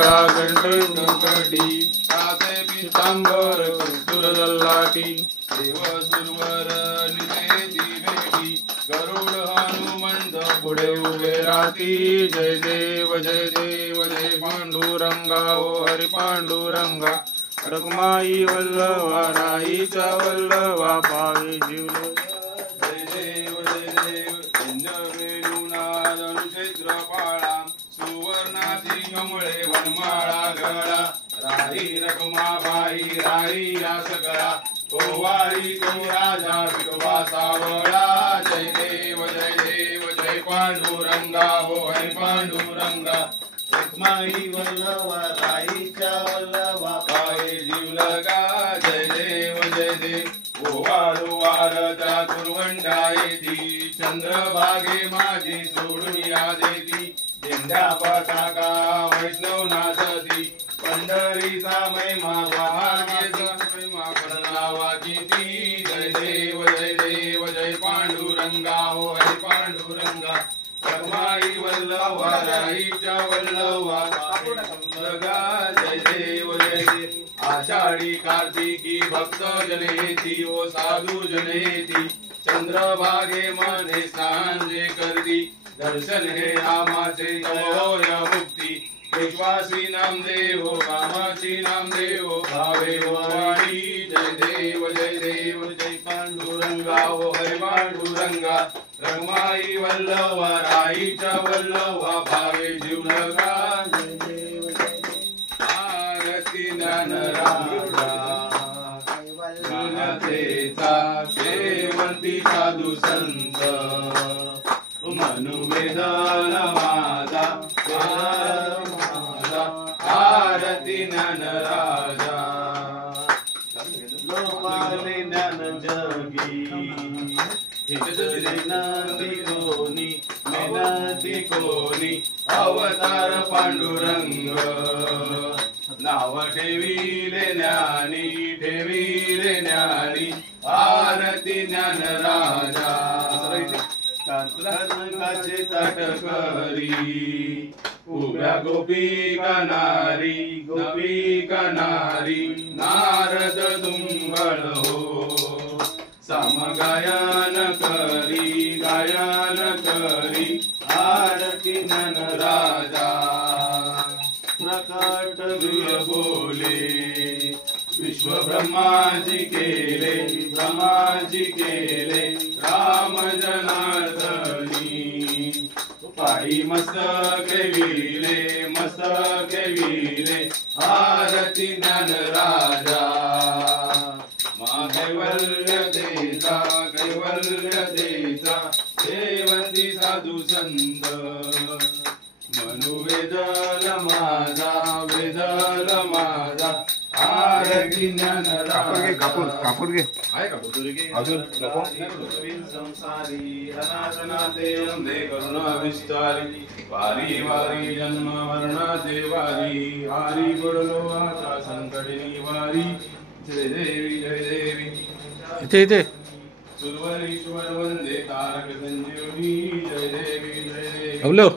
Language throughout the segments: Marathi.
कंठी कासे पितांबर कस्तुर जल्लाटी देव सुरवर निलेती भेटी गरुड हनुमंत पुढे उभे राती जय देव जय पांडुरंगा ओ हरी पांडुरंगा रखमाई वल्लवा राईचा वल्लवा पावे जीवलो जय देव वेणुनाद अनुक्षेत्र पाळा सुवर्णाची कमळे वनमाळा गळा राही रखमाबाई राही रास कळा ओवाळी तो राजा विठोबा सावळा जय देव जय पांडुरंगा हो हरी पांडुरंगा रखमाई वल्लवा राईच्या वल्लवा पाये जीवलगा जय देव ओवाळू वारता कुरवंडा येती चंद्रभागे माझी सोडून या देती झेंडा पताका वैष्णव नाचती पंढरीचा महिमा महिमा पडनावा किती जय देव जय पांडुरंगा हो हरी पांडुरंगा रखमाई वल्लवा राईच्या वल्लवा जय देव आषाढी कार्तिकी भक्त जनेती ओ साधू जनेती चंद्रभागे मध्ये सांजे करती दर्शन हे रामाचे होय मुक्ती विश्वासी नामदेव रामाची नामदेव भावे वाणी जय देव जय पांडुरंगा ओ हरी पांडुरंगा रखमाई वल्लवा राईच्या वल्लवा भावे जीवलगा जय देव आरती ज्ञान राजा जनतेचा शेवंती साधू संत मनुवेदन माझा आरती ज्ञान राजा लोकाले ज्ञान जगी मेहनती कोणी अवतार पांडुरंग नाव ठेविले ज्ञानी आरती ज्ञान राजा कांचनाचे ताटकरी उभ्या गोपिका नारी नारद तुंबळ हो समगायन करी आरती ज्ञान राजा प्रकट बोले विश्व ब्रह्माजी केले राम जनार्दनी पायी मस्तके विले आरती ज्ञान राजा मा कैवल्यतेचा शेवंती साधू संत मनुवेदन माझा आरती ज्ञान कापूर घे अजून संसारी अनाथनाथे अंधे करुणा विस्तारी वारी जन्म मरणाचे वारी हारी पडलो आता संकटे निवारी जय देवी इथे सुरवरीश्वर वंदे तारक संजीवनी जय देवी हवलो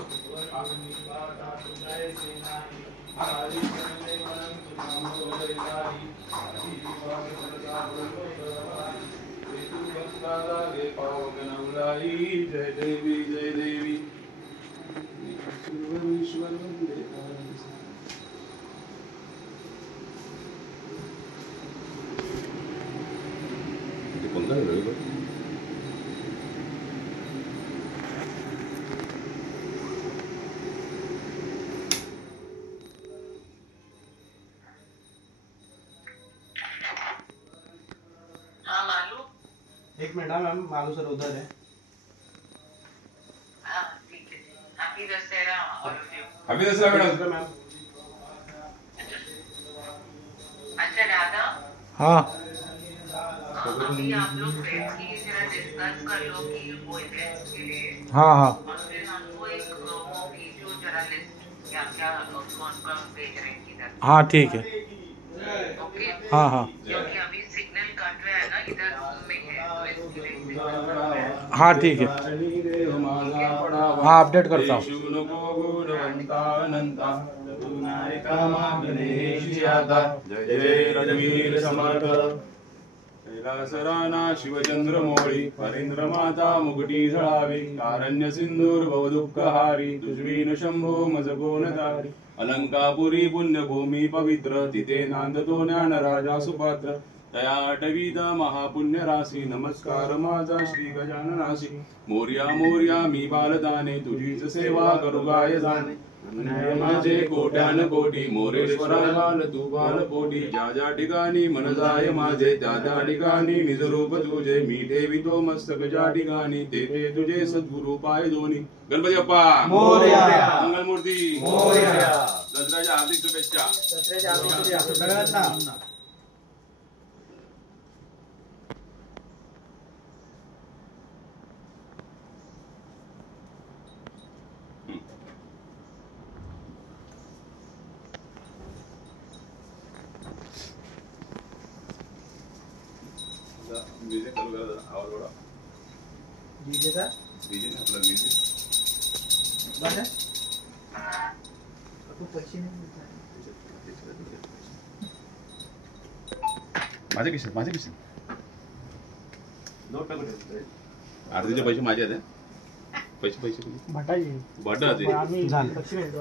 जय देवी सुरवरीश्वर वंदे कोणता एक मिनट मैम मालू सर उधर है। हाँ ठीक है। Happy Dussehra all of you. Happy Dussehra madam. अच्छा राधा। हाँ अभी आप लोग फ्रेंड्स की जरा डिस्कस कर लो कि वो इवेंट्स के लिए। हाँ और फिर हमको एक वो भेजो जरा लिस्ट क्या क्या कौन कौन भेज रहे हैं किधर। हाँ ठीक है। ओके। हाँ क्योंकि अभी सिग्नल कट रहा है ना इधर में है तो इसलिए तुझा घडावा. हा, ठीक आहे. कारणी देह माझा पडावा. हा, अपडेट करतो. देशू नको गुणवंता अनंता. विनायका मागणेशी आता. जय जय रजवीर समर्थ. कैलासराना शिवचंद्र मोळी. परेंद्र माता मुकुटी झळावी. कारण्य सिंधूर भवदुःखहारी. तुझवीन शंभो मज कोण तारी. अलंकापुरी पुण्यभूमी पवित्र. तिथे नांदतो ज्ञान राजा सुपात्र. तया आटवीता महापुण्य राशी. नमस्कार माझा श्री गजाननाशी. मोर्या मोर्या मी बालदाने. तुझीच सेवा करू गाय जाणे. अन्याय माझे कोट्यान कोटी. मोरेश्वरा बाल तू बालपोटी. ज्या ज्या ठिकाणी मन जाय माझे. त्या त्या ठिकाणी निजरूप तुझे. मी ठेवितो मस्तक ज्या ठिकाणी. ते ते तुझे सद्गुरु पाय दोन्ही. गणपती बाप्पा मोरया. मंगलमूर्ती मोरया. दसऱ्याच्या हार्दिक शुभेच्छा. सगळ्यांना म्युझिक चालू करा जरा. आवाज वाढवा. डीजेचा डीजे आपला म्युझिक. बघा माझे किशन आरतीचे पैसे माझे आहेत. पैसे भटा ते झालं.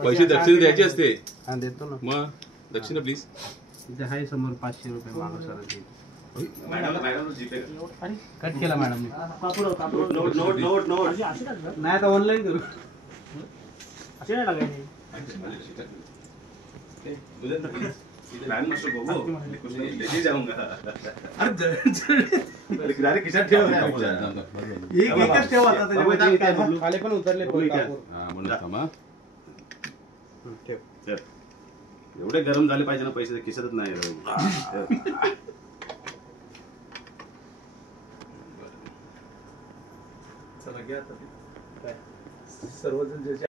पैसे दक्षिण द्यायचे असते. हा देतो ना. मग दक्षिण प्लीज. इथे आहे समोर 500 रुपये माणूस मॅडम जीपे कट केला मॅडम. नाही आता ऑनलाईन करू. खिशात ठेव. एकच ठेव आता त्याच्यामध्ये. खाली पण उतरले ठेव. एवढे गरम झाले पाहिजे ना पैसे खिशातच नाही. सर्वजण